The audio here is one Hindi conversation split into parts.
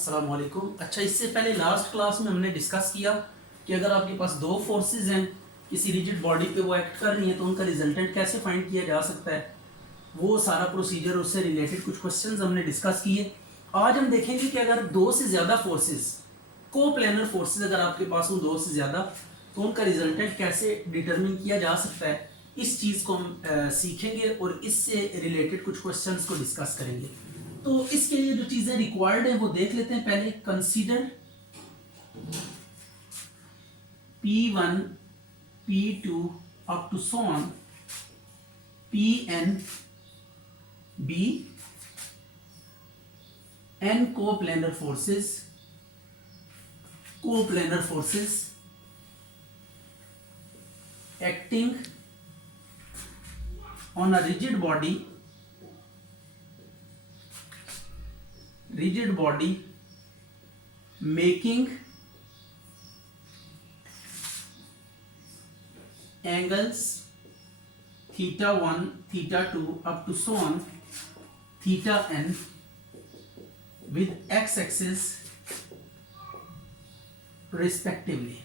अस्सलाम वालेकुम। अच्छा, इससे पहले लास्ट क्लास में हमने डिस्कस किया कि अगर आपके पास दो फोर्सेस हैं किसी रिजिड बॉडी पे, वो एक्ट कर रही हैं, तो उनका रिजल्टेंट कैसे फाइंड किया जा सकता है, वो सारा प्रोसीजर, उससे रिलेटेड कुछ क्वेश्चंस हमने डिस्कस किए। आज हम देखेंगे कि अगर दो से ज़्यादा फोर्सेस, कोप्लेनर फोर्सेस अगर आपके पास हो दो से ज़्यादा, तो उनका रिजल्टेंट कैसे डिटरमिन किया जा सकता है। इस चीज़ को हम सीखेंगे और इससे रिलेटेड कुछ क्वेश्चंस को डिस्कस करेंगे। तो इसके लिए जो चीज़ें रिक्वायर्ड हैं वो देख लेते हैं पहले। Consider P1 P2 up to so on Pn be n coplanar forces acting on a rigid body making angles theta 1 theta 2 up to so on theta n with x axis respectively।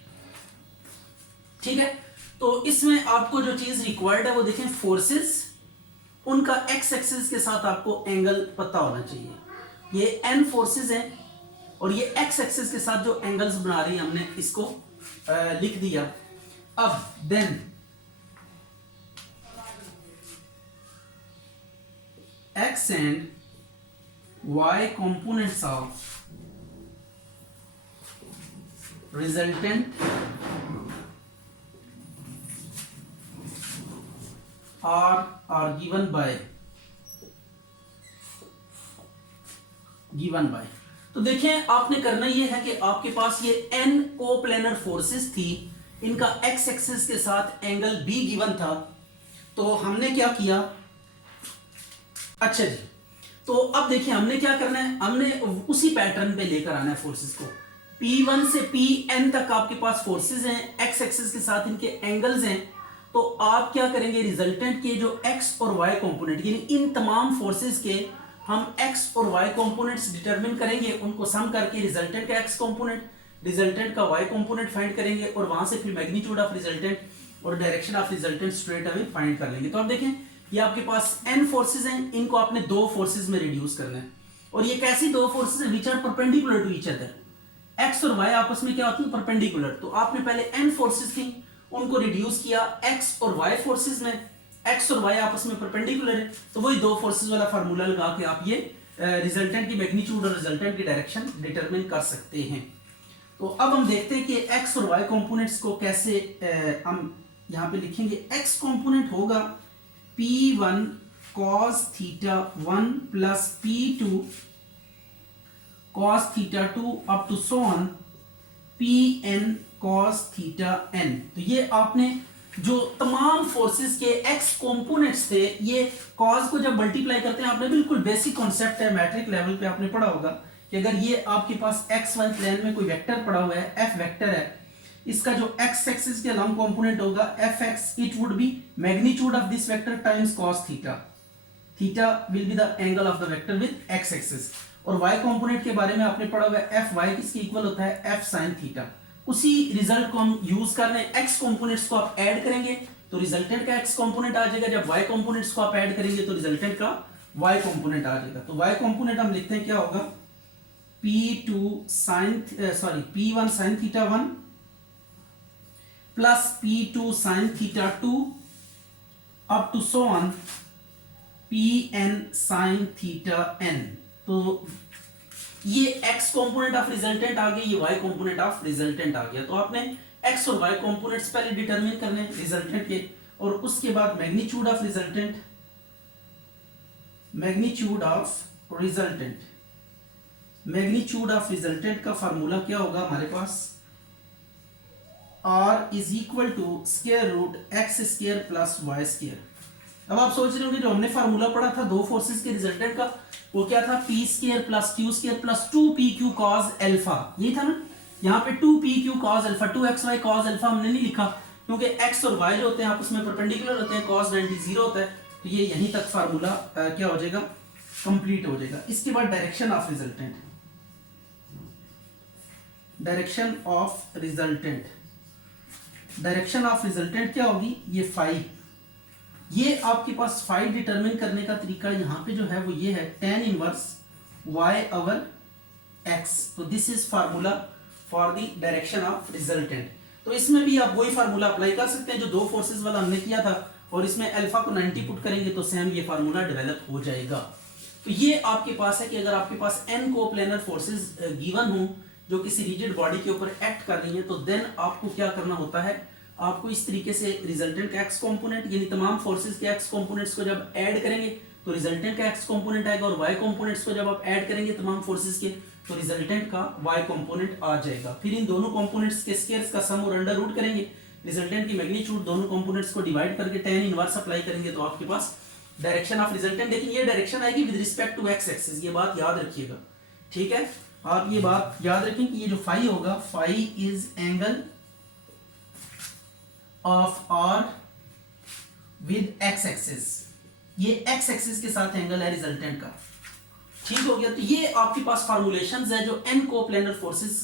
ठीक है, तो इसमें आपको जो चीज रिक्वायर्ड है वो देखें, फोर्सेस, उनका एक्स एक्सिस के साथ आपको एंगल पता होना चाहिए। ये एन फोर्सेस हैं और ये एक्स एक्सिस के साथ जो एंगल्स बना रही है हमने इसको लिख दिया। अब then x and y components of resultant are given by तो देखें, आपने करना ये है कि आपके पास ये n कोप्लेनर फोर्सेस थी, इनका x एक्सिस के साथ एंगल b गिवन था। तो हमने क्या किया, अच्छा जी, तो अब देखिए हमने क्या करना है, हमने उसी पैटर्न पे लेकर आना है फोर्सेस को। P1 से Pn तक आपके पास फोर्सेस हैं, x एक्सिस के साथ इनके एंगल्स हैं। तो आप क्या करेंगे, रिजल्टेंट के जो x और y कंपोनेंट, यानी इन तमाम फोर्सेस के हम x और y कंपोनेंट्स डिटरमिन करेंगे, उनको सम करके रिजल्टेंट का x कंपोनेंट, रिजल्टेंट का y कंपोनेंट फाइंड करेंगे और वहां से फिर मैग्नीट्यूड ऑफ रिजल्टेंट और direction of resultant straight away find कर लेंगे। तो आप देखें, ये आपके पास n फोर्सेस हैं, इनको आपने दो फोर्सेस में रिड्यूस करना है। और ये कैसी दो फोर्सेस हैं, which are perpendicular to each other. x और y आपस में क्या होती है, परपेंडिकुलर। तो आपने पहले n फोर्सेस थी, उनको रिड्यूस किया x और y फोर्सेस में, x और y आपस में परपेंडिकुलर है, तो वही दो फोर्सेस वाला फार्मूला लगा के आप ये रिजल्टेंट की मैग्नीट्यूड और रिजल्टेंट की डायरेक्शन डिटरमिन कर सकते हैं। तो अब हम देखते हैं कि x और y कंपोनेंट्स को कैसे हम यहां पे लिखेंगे। x कंपोनेंट होगा P1 cos theta 1 plus P2 cos theta 2 up to so on Pn cos theta n। तो ये आपने जो तमाम फोर्सेस के x कंपोनेंट्स थे, ये cos को जब मल्टीप्लाई करते हैं, आपने बिल्कुल बेसिक कॉन्सेप्ट है, मैट्रिक लेवल पे आपने पढ़ा होगा कि अगर ये आपके पास xy प्लेन में कोई वेक्टर पड़ा हुआ है, f वेक्टर है, इसका जो x एक्सिस के लंब कंपोनेंट होगा fx, it would be magnitude of this vector times cos theta. Theta will be the angle of the vector with x axis. और y कंपोनेंट के बारे में आपने पढ़ा हुआ है, fy किसके इक्वल होता है, f sin थीटा। उसी रिजल्ट को हम यूज कर रहे हैं। x कंपोनेंट्स को आप ऐड करेंगे तो रिजल्टेंट का x कंपोनेंट आ जाएगा, जब y कंपोनेंट्स को आप ऐड करेंगे तो रिजल्टेंट का y कंपोनेंट आ जाएगा। तो y कंपोनेंट हम लिखते हैं क्या होगा, P1 sin theta 1 plus P2 sin theta 2 up to so on Pn sin theta n। तो ये x कंपोनेंट ऑफ रिजल्टेंट आ गया, ये y कंपोनेंट ऑफ रिजल्टेंट आ गया। तो आपने x और y कंपोनेंट्स पहले डिटरमिन करने हैं रिजल्टेंट के, और उसके बाद magnitude of resultant, magnitude of resultant का फार्मूला क्या होगा हमारे पास, r is equal to square root x square plus y square. अब आप सोच रहे होंगे जो हमने फार्मूला पढ़ा था दो फोर्सेस के रिजल्टेंट का, वो क्या था, P square plus Q square plus 2pq cos alpha, यही था ना। यहाँ पे 2pq cos alpha, 2xy cos alpha हमने नहीं लिखा, क्योंकि x और y जो होते हैं आपस में परपेंडिकुलर होते हैं, cos 90 0 होता है, तो ये यहीं तक फार्मूला क्या हो जाएगा, कंप्लीट हो जाएगा। इसके बाद direction of resultant, direction of resultant, direction of resultant क्या होगी, ये फाई। ये आपके पास फाई डिटरमिन करने का तरीका यहाँ पे जो है वो ये है, tan inverse y over x। तो this is formula for the direction of resultant. तो इसमें भी आप वही फार्मूला अप्लाई कर सकते हैं जो दो फोर्सेस वाला हमने किया था, और इसमें अल्फा को 90 पुट करेंगे तो सेम ये फार्मूला डेवलप हो जाएगा। तो ये आपके पास है कि अगर आपके पास n कोप्लेनर फोर्सेस गिवन हो जो किसी रिजिड बॉडी के ऊपर एक्ट कर रही है, तो देन आपको क्या करना होता है, आपको इस तरीके से रिजल्टेंट का एक्स कंपोनेंट यानी तमाम फोर्सेस के एक्स कंपोनेंट्स को जब ऐड करेंगे तो रिजल्टेंट का एक्स कंपोनेंट आएगा, और वाई कंपोनेंट्स को जब आप ऐड करेंगे तमाम फोर्सेस के तो रिजल्टेंट का वाई कंपोनेंट आ जाएगा। फिर इन दोनों कंपोनेंट्स के स्क्वायर्स का सम और अंडर रूट करेंगे, रिजल्टेंट की मैग्नीट्यूड दोनों कंपोनेंट्स को डिवाइड करके tan इनवर्स अप्लाई करेंगे तो आपके पास डायरेक्शन ऑफ रिजल्टेंट, लेकिन ये डायरेक्शन आएगी with respect to x axis, ये बात याद रखिएगा, ठीक है। आप ये बात याद रखें कि ये जो फाई होगा, phi is angle of r with x axis, ये एक्स एक्सिस के साथ एंगल है रिजल्टेंट का, ठीक हो गया। तो ये आपके पास फार्मूलेशंस है जो एन कोप्लेनर फोर्सेस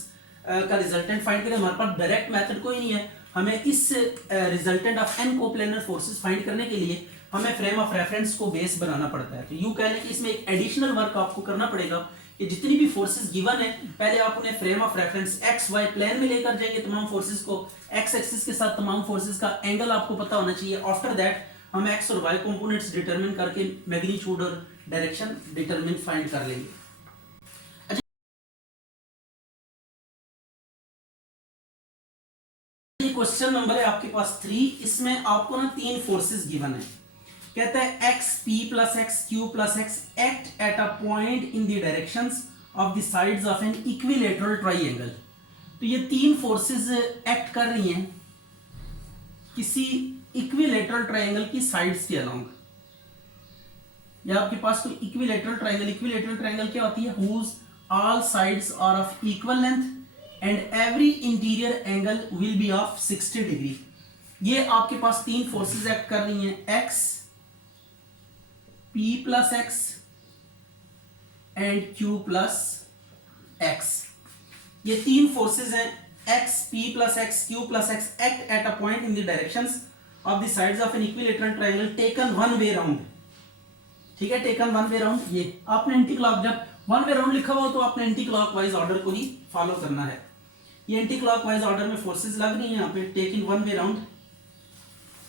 का रिजल्टेंट फाइंड करें। हमारे पास डायरेक्ट मेथड कोई नहीं है, हमें इस resultant of an coplanar forces find करने के लिए हमें फ्रेम ऑफ रेफरेंस को बेस बनाना पड़ता है। तो यूं कह लें कि इसमें एक एडिशनल वर्क आपको करना पड़ेगा कि जितनी भी फोर्सेस गिवन है पहले आप उन्हें frame of reference x y plane में लेकर जाएंगे तमाम फोर्सेस को, एक्स एक्सिस के साथ तमाम फोर्सेस का एंगल आपको पता होना चाहिए। आफ्टर दैट हम एक्स और वाई कंपोनेंट्स डिटरमिन करके मैग्नीट्यूड और डायरेक्शन डिटरमिन फाइंड कर लेंगे। अच्छा, क्वेश्चन नंबर है आपके पास 3, इसमें आपको ना तीन फोर्सेस गिवन है। कहता है x p plus x q plus x act at a point in the directions of the sides of an equilateral triangle. तो ये तीन फोर्सेस एक्ट कर रही हैं किसी इक्विलेटरल ट्राइंगल की साइड्स के अलोंग। या आपके पास कोई इक्विलेटरल ट्राइंगल क्या होती है, whose all sides are of equal length and every interior angle will be of 60 degree. ये आपके पास तीन फोर्सेस एक्ट कर रही हैं, x p plus x and Q plus x. ये तीन फोर्सेस हैं, x p plus x q plus x act at a point in the directions of the sides of an equilateral triangle taken one way round. ठीक है, टेकन वन वे राउंड। ये आपने एंटी क्लॉक, जब वन वे राउंड लिखा हुआ तो आपने एंटी क्लॉकवाइज ऑर्डर को ही फॉलो करना है। ये एंटी क्लॉकवाइज ऑर्डर में फोर्सेस लग रही हैं यहाँ पे, take in one way round,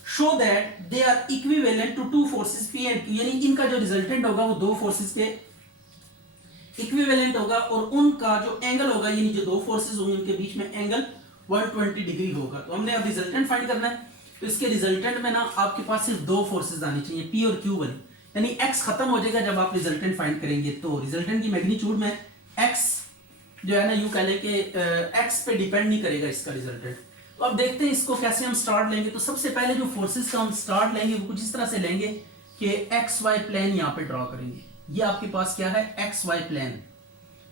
show that they are equivalent to two forces p and q. यानी इनका जो रिजल्टेंट होगा वो दो फोर्सेस के इक्विवेलेंट होगा और उनका जो एंगल होगा, यानी जो दो फोर्सेस होंगे उनके बीच में एंगल 120 डिग्री होगा। तो हमने अब रिजल्टेंट फाइंड करना है, तो इसके रिजल्टेंट में ना आपके पास सिर्फ दो फोर्सेस आनी चाहिए, पी और क्यू वाली। यानी एक्स खत्म हो जाएगा जब आप रिजल्टेंट फाइंड करेंगे। तो रिजल्टेंट की मैग्नीट्यूड में एक्स जो है ना, यूं कह लें कि एक्स पे डिपेंड नहीं करेगा इसका रिजल्टेंट। तो अब देखते हैं इसको कैसे हम स्टार्ट लेंगे। तो सबसे पहले जो फोर्सेस का हम स्टार्ट लेंगे वो कुछ इस तरह से लेंगे कि एक्स वाई प्लेन यहाँ पे ड्रॉ करेंगे। ये आपके पास क्या है, एक्स वाई प्लेन।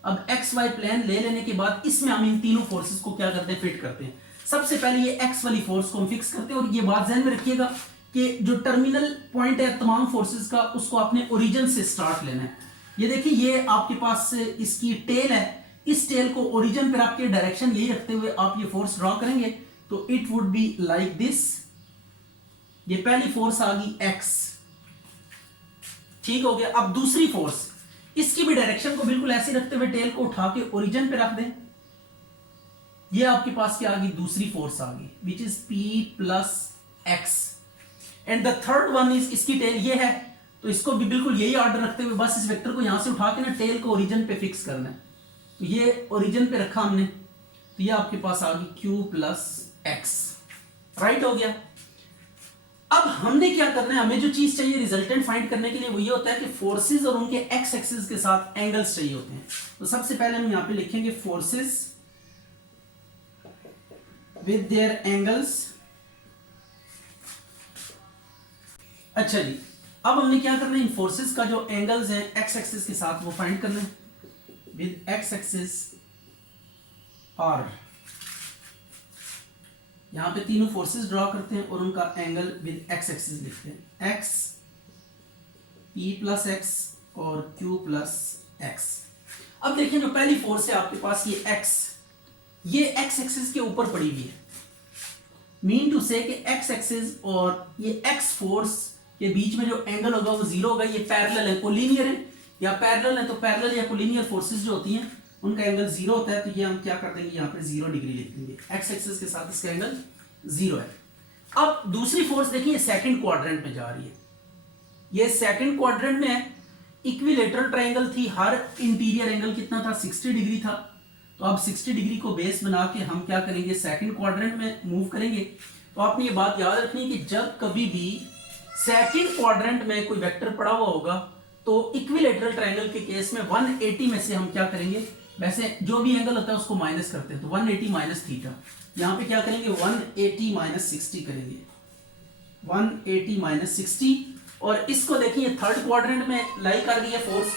अब एक्स वाई प्लेन ले लेने के बाद इसमें हम इन तीनों फोर्सेस को क्या करते हैं, फिट करते हैं। सबसे पहले ये एक्स वाली फोर्स को हम फिक्स करते हैं, और ये बात ध्यान में रखिएगा कि जो टर्मिनल पॉइंट है तमाम फोर्सेस का, उसको आपने ओरिजिन से स्टार्ट लेना है। ये देखिए, ये आपके पास इसकी टेल है, इस टेल को ओरिजिन पे रख के डायरेक्शन यही रखते हुए आप ये फोर्स ड्रॉ करेंगे तो it would be like this. ये पहली फोर्स आ गई एक्स, ठीक हो गया। अब दूसरी फोर्स, इसकी भी डायरेक्शन को बिल्कुल ऐसे रखते हुए टेल को उठा के ओरिजिन पे रख दें। ये आपके पास क्या आ गई, दूसरी फोर्स आ गई, which is P plus x. And the third one is, इसकी टेल ये है, तो इसको भी बिल्कुल यही ऑर्डर रखते हुए बस इस वेक्टर को यहां से उठा के ना टेल को ओरिजिन पे फिक्स करना है। तो ये ओरिजिन पे रखा हमने, तो ये आपके पास आ गई क्यू प्लस एक्स, राइट हो गया। अब हमने क्या करना है, हमें जो चीज चाहिए रिजल्टेंट फाइंड करने के लिए वो ये होता है कि फोर्सेस और उनके एक्स एक्सिस के साथ एंगल्स चाहिए होते हैं। तो सबसे पहले हम यहां पे लिखेंगे फोर्सेस विद देयर एंगल्स। अच्छा जी, अब हमने क्या करना है, इन फोर्सेस का जो एंगल्स हैं एक्स एक्सिस के साथ वो फाइंड करना है। विद एक्स एक्सिस और यहां पे तीनों फोर्सेस ड्रॉ करते हैं और उनका एंगल विद एक्स एक्सिस लिखते हैं, एक्स पी प्लस एक्स और क्यू प्लस एक्स। अब देखिए, जो पहली फोर्स है आपके पास ये एक्स, ये एक्स एक्सिस के ऊपर पड़ी हुई है, मीन टू से कि एक्स एक्सिस और ये एक्स फोर्स के बीच में जो एंगल होगा वो जीरो होगा। ये पैरेलल है, कोलिनियर है या पैरेलल है, तो पैरेलल या कोलिनियर फोर्सेस जो होती हैं उनका एंगल जीरो होता है। तो ये हम क्या कर देंगे, यहाँ पे 0 डिग्री लिख देंगे, एक्स एक्सिस के साथ इसका एंगल 0 है। अब दूसरी फोर्स देखिए, सेकंड क्वाड्रेंट में जा रही है, ये सेकंड क्वाड्रेंट में है, इक्विलेटरल ट्रायंगल थी, हर इंटीरियर एंगल कितना था, 60 डिग्री था। तो अब 60 डिग्री को बेस बना के हम क्या करेंगे, सेकंड क्वाड्रेंट में मूव करेंगे। तो आपने ये बात याद रखनी है कि जब कभी भी सेकंड क्वाड्रेंट में कोई वेक्टर पड़ा हुआ होगा तो इक्विलेटरल ट्रायंगल के केस में 180 में से हम क्या करेंगे, वैसे जो भी एंगल होता है उसको माइनस करते हैं, तो 180 माइनस थीटा, यहाँ पे क्या करेंगे 180 माइनस 60 करेंगे, 180 माइनस 60। और इसको देखिए थर्ड क्वाड्रेंट में लाई कर रही है फोर्स,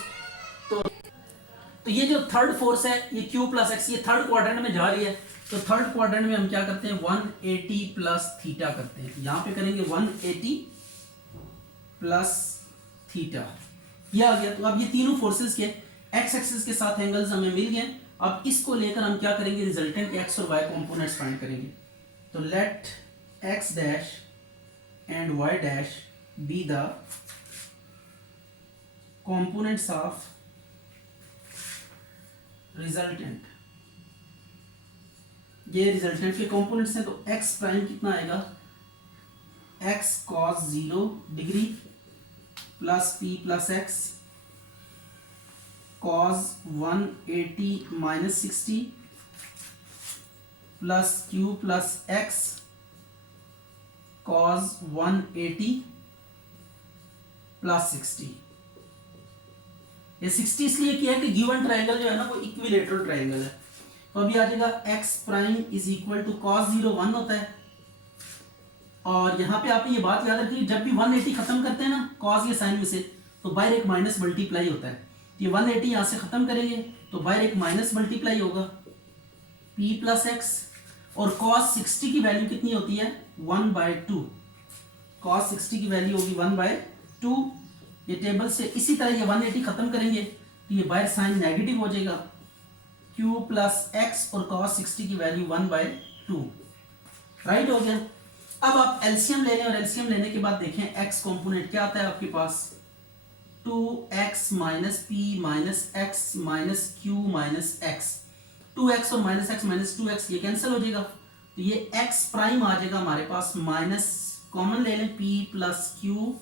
तो ये जो थर्ड फोर्स है ये Q प्लस एक्स, ये थर्ड क्वाड्रेंट में जा रही है। तो थर्ड क्वाड्रेंट में हम क्या करते हैं 180 प्लस थीटा करते हैं, यहाँ पे करेंगे 180 प्लस थीटा, ये आ गया। तो अब ये तीनों फोर्सेस के एक्स एक्सिस के साथ एंगल्स हमें मिल गए। अब इसको लेकर हम क्या करेंगे, रिजल्टेंट एक्स और वाई कंपोनेंट्स फाइंड करेंगे। तो let x dash and y dash be the components of resultant, ये रिजल्टेंट के कंपोनेंट्स हैं। तो एक्स प्राइम कितना आएगा, x cos 0 degree plus p plus x cos 180 minus 60 plus q plus x cos 180 plus 60। ये 60 इसलिए किया कि गिवन ट्रायंगल जो है ना वो इक्विलेटरल ट्रायंगल है। तो अभी आ जाएगा x prime is equal to cos 0 1 होता है, और यहाँ पे आप ये बात याद रखिए जब भी 180 खत्म करते हैं ना कॉस या साइन में से, तो बाहर एक माइनस मल्टीप्लाई होता है। ये 180 यहाँ से खत्म करेंगे तो बाहर एक माइनस मल्टीप्लाई होगा p प्लस एक्स, और कॉस 60 की वैल्यू कितनी होती है 1/2, कॉस 60 की वैल्यू होगी 1/2। ये टेबल से इसी तरह ये 180 खत्म करेंगे तो ये बाहर साइन नेगेटिव हो जाएगा, q प्लस एक्स और कॉस 60 की वैल्यू 1/2, राइट हो गया। अब आप एलसीएम ले लें, और एलसीएम लेने के बाद देखें एक्स कंपोनेंट क्या आता है आपके पास, 2x minus P minus x minus q minus x, 2x और माइनस एक्स माइनस 2x ये कैंसिल हो जाएगा, तो ये x प्राइम आ जाएगा हमारे पास, माइनस कॉमन ले लें p plus q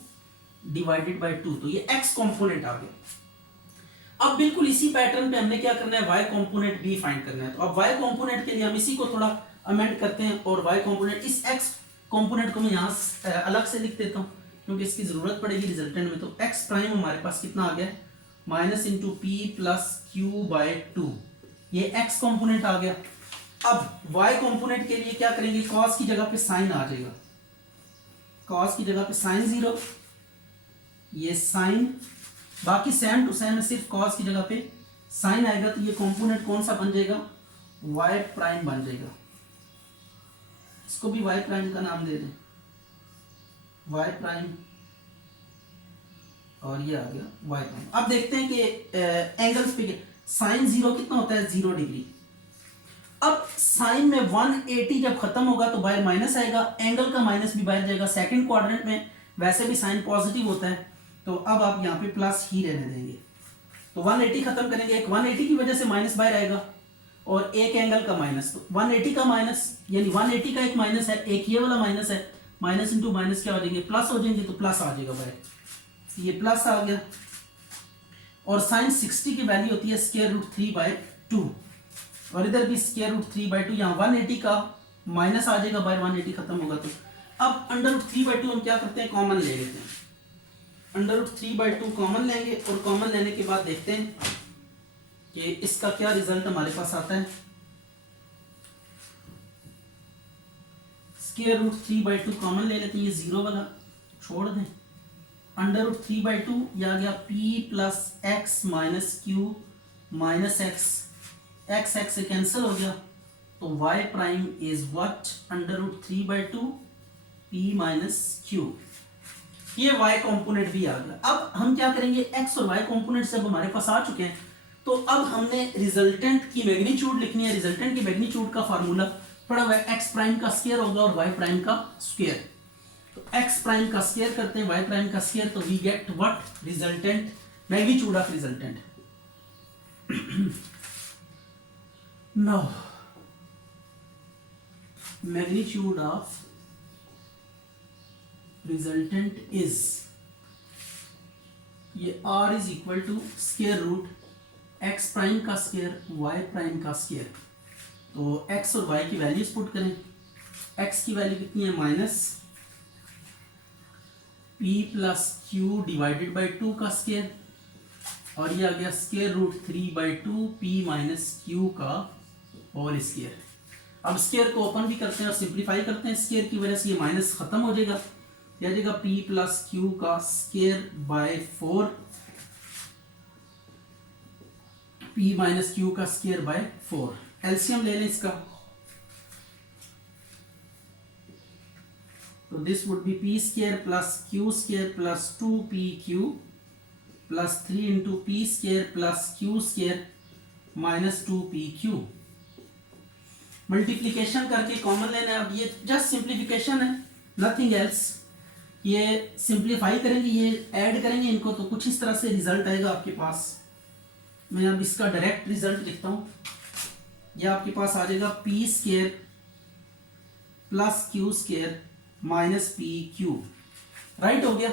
divided by 2, तो ये x कंपोनेंट आ गया। अब बिल्कुल इसी पैटर्न पे हमने क्या करना है, y कंपोनेंट भी फाइंड करना है। तो अब y कंपोनेंट के लिए हम इसी को थोड़ा अमेंड करते हैं, और y कंपोनेंट, इस x कंपोनेंट को मैं यहाँ अलग से लिख देता हूँ क्योंकि इसकी जरूरत पड़ेगी रिजल्टेंट में। तो x प्राइम हमारे पास कितना आ गया, minus into p plus q by 2, ये x कंपोनेंट आ गया। अब y कंपोनेंट के लिए क्या करेंगे, cos की जगह पे साइन आ जाएगा, cos की जगह पे साइन 0, ये साइन, बाकी सेम टू सेम है, सिर्फ cos की जगह पे साइन आएगा। तो ये कंपोनेंट कौन सा बन जाएगा, y प्राइम बन जाएगा। इसको भी y प्राइम का नाम दे दें, y प्राइम, और ये आ गया y प्राइम। अब देखते हैं कि एंगल्स पे साइन 0 कितना होता है 0 डिग्री। अब साइन में 180 जब खत्म होगा तो बाहर माइनस आएगा, एंगल का माइनस भी बाहर जाएगा। सेकंड क्वाड्रेंट में वैसे भी साइन पॉजिटिव होता है, तो अब आप यहाँ पे प्लस ही रहने देंगे। तो 180 खत्म करेंगे, एक 180 की वजह से माइनस बाहर आएगा और एक एंगल का माइनस, तो 180 का माइनस यानी 180 का एक माइनस है, एक ये वाला माइनस है, माइनस इंटू माइनस क्या हो जाएंगे, प्लस हो जाएंगे, तो प्लस आ जाएगा बाहर, ये प्लस आ गया। और साइन 60 की वैल्यू होती है स्क्वायर रूट 3/2, और इधर भी स्क्वायर रूट 3/2, यहाँ 180 का माइनस आ जाएगा बाहर, 180 खत्म होगा। तो अब अंडर रूट 3/2 हम क्या करते हैं, कॉमन ले लेते हैं, अंडर रूट 3/2 कॉमन लेंगे, और कॉमन लेने के बाद देखते हैं कि इसका क्या रिजल्ट हमारे पास आता है। स्क्वायर रूट 3/2 कॉमन ले लेते हैं, ये 0 वाला छोड़ दें, अंडर रूट 3/2 ये आ गया p plus x minus q minus x, x x से कैंसिल हो गया, तो y prime is what, under root 3/2 p minus q, ये y कंपोनेंट भी आ गया। अब हम क्या करेंगे, x और y कंपोनेंट जब हमारे पास आ चुके हैं तो अब हमने रिजल्टेंट की मैग्नीट्यूड लिखनी है। रिजल्टेंट की मैग्नीट्यूड का फार्मूला पड़ा हुआ है, एक्स प्राइम का स्क्वायर होगा और वाई प्राइम का स्क्वायर। तो एक्स प्राइम का स्क्वायर करते हैं वाई प्राइम का स्क्वायर, तो we get what, resultant, magnitude of resultant. Now magnitude of resultant is, ये r is equal to square root x prime का स्क्वायर वाई प्राइम का स्क्वायर। तो x और y की वैल्यूज पुट करें। x की वैल्यू कितनी है, minus p plus q divided by 2 का स्क्वायर, और ये आ गया square root 3/2 p minus q का होल स्क्वायर। अब स्क्वायर को ओपन भी करते हैं और सिंप्लीफाई करते हैं, स्क्वायर की वजह से ये माइनस खत्म हो जाएगा, आ जाएगा p प्लस क्यू का square by 4, p minus q का स्क्वायर बाय 4। एलसीएम ले लें इसका, तो this would be p square plus Q square plus 2pq plus 3 into P square plus Q square minus 2pq। Multiplication करके कॉमन लेना है। अब ये जस्ट सिंप्लीफिकेशन है, नथिंग एल्स। ये सिंप्लीफाई करेंगे, ये ऐड करेंगे इनको, तो कुछ इस तरह से रिजल्ट आएगा आपके पास। मैं अब इसका डायरेक्ट रिजल्ट लिखता हूँ। ये आपके पास आ जाएगा P square plus Q square minus P Q, right हो गया।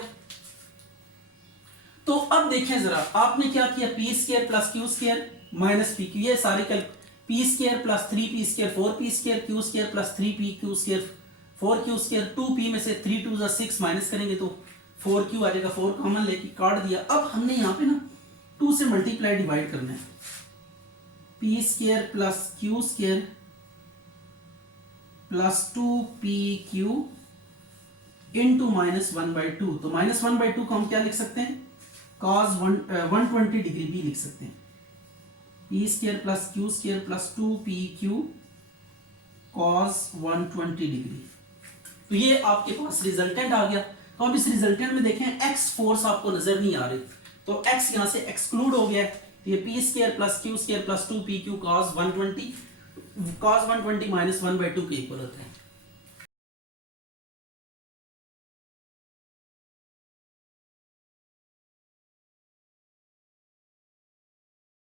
तो अब देखें जरा, आपने क्या किया, P square plus Q square minus P Q, ये सारे कल P square plus 3p square 4p square Q square plus 3p Q square 4q square, 2p में से 3 2 6 माइनस करेंगे तो 4q आ जाएगा, 4 कॉमन लेके काट दिया। अब हमने यहाँ पे ना 2 से मल्टीप्लाई डिवाइड करना है, p square plus Q square plus 2pq into minus 1/2। तो माइनस 1/2 को हम क्या लिख सकते हैं, cos 120 डिग्री भी लिख सकते हैं, p square plus Q square plus 2pq cos 120 degree. तो ये आपके पास रिजल्टेंट आ गया। तो अब इस रिजल्टेंट में देखें x फोर्स आपको नजर नहीं आ रही, तो x यहां से एक्सक्लूड हो गया है। तो ये p square plus Q square plus 2pq cos 120 minus 1/2 के इक्वल होता है।